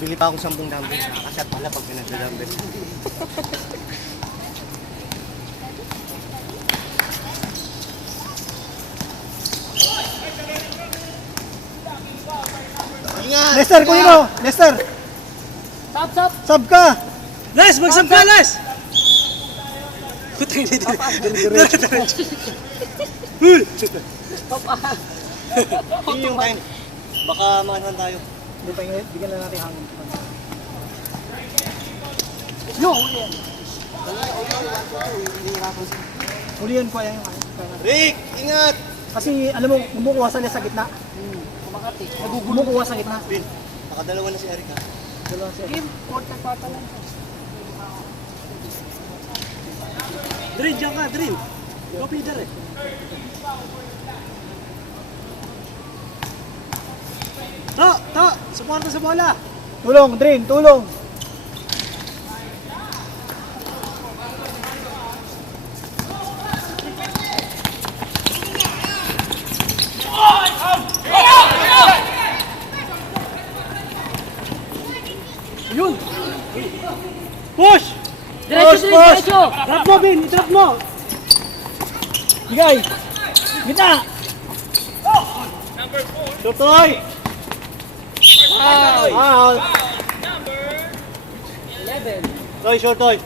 Bili pa akong 10 dumbbell. Nakakasat pala pag pinagda-dumbbell. Ingat! Lester, kunin mo! Lester! Sub! Sub ka! Les, mag-sub ka, Les! Putang hindi. Hul! Hindi yung time. Baka maanohan tayo. Hindi pa ingay, bigyan lang natin hangin. No! Uli yan ko, ayan yung Rick! Ingat! Kasi alam mo, kumukuha sa sa gitna. Makati. Kumukuha sa gitna. Bin, nakadalawa na si Eric ha. Dalawa siya. Game, quarter pata lang. Drin, dyan ka, Drin. Ikaw feeder eh. To! Suporta sa bola! Tulong, Drin, tulong! Yun! Push! Diretso! Drop mo, Bin! I-drop mo! Bigay! Gitna! Tutoy! Wow! 11. Toy, short toy.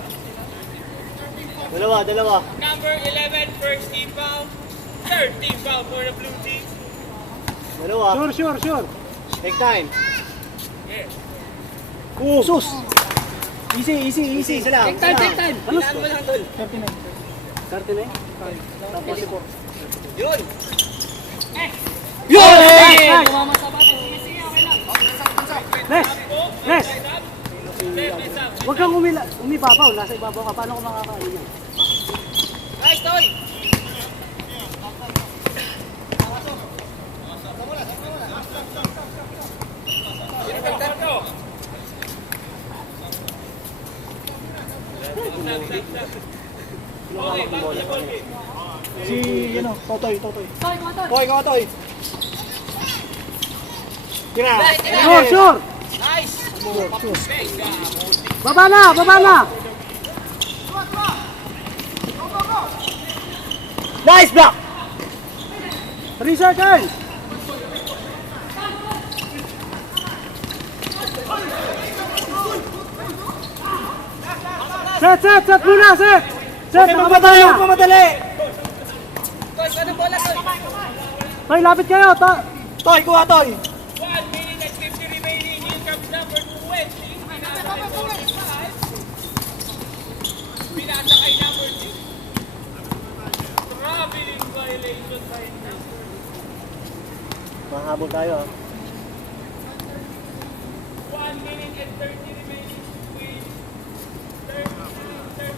Dalawa. Number 11, first team foul. Third team foul for the blue team. Dalawa. Sure. Take time. Sus! Easy. Isa lang. Take time! Hinaan mo lang tol. 39. 39? Tapos si Port. Yun! Yun! Tumama sa bato. Les! Huwag kang umibabaw. Nasa ibabaw ka. Paano ko makakain yan? Nice, Toy! Sino bang tatlo? Okay, back to the ball game. Si, Totoy. Toy, motor. Toy, ka toy. Tira. Sure! Nice! Baba na! Nice block! 3 seconds! Set muna, set! Set, Magmadali, magmamadali! Toy, anong bola, Toy? Toy, lapit kayo! Toy, kuha toy! 1 minute and 50 remaining. Here comes number 20. Pinasa kay 45. Pinasa kay number 2. Traveling violation by number. Mahabol tayo ha. 1 minute and 30 remaining. With 30 and 34.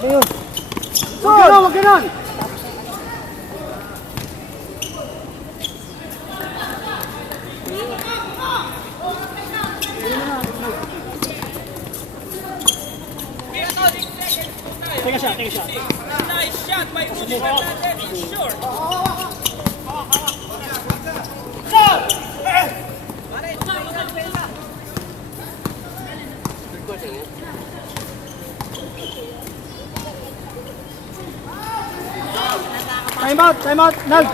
Ano yun? Huwag ganon! Teka siya. Nice shot by Udi Fernandez. Sure. Time out! Nag!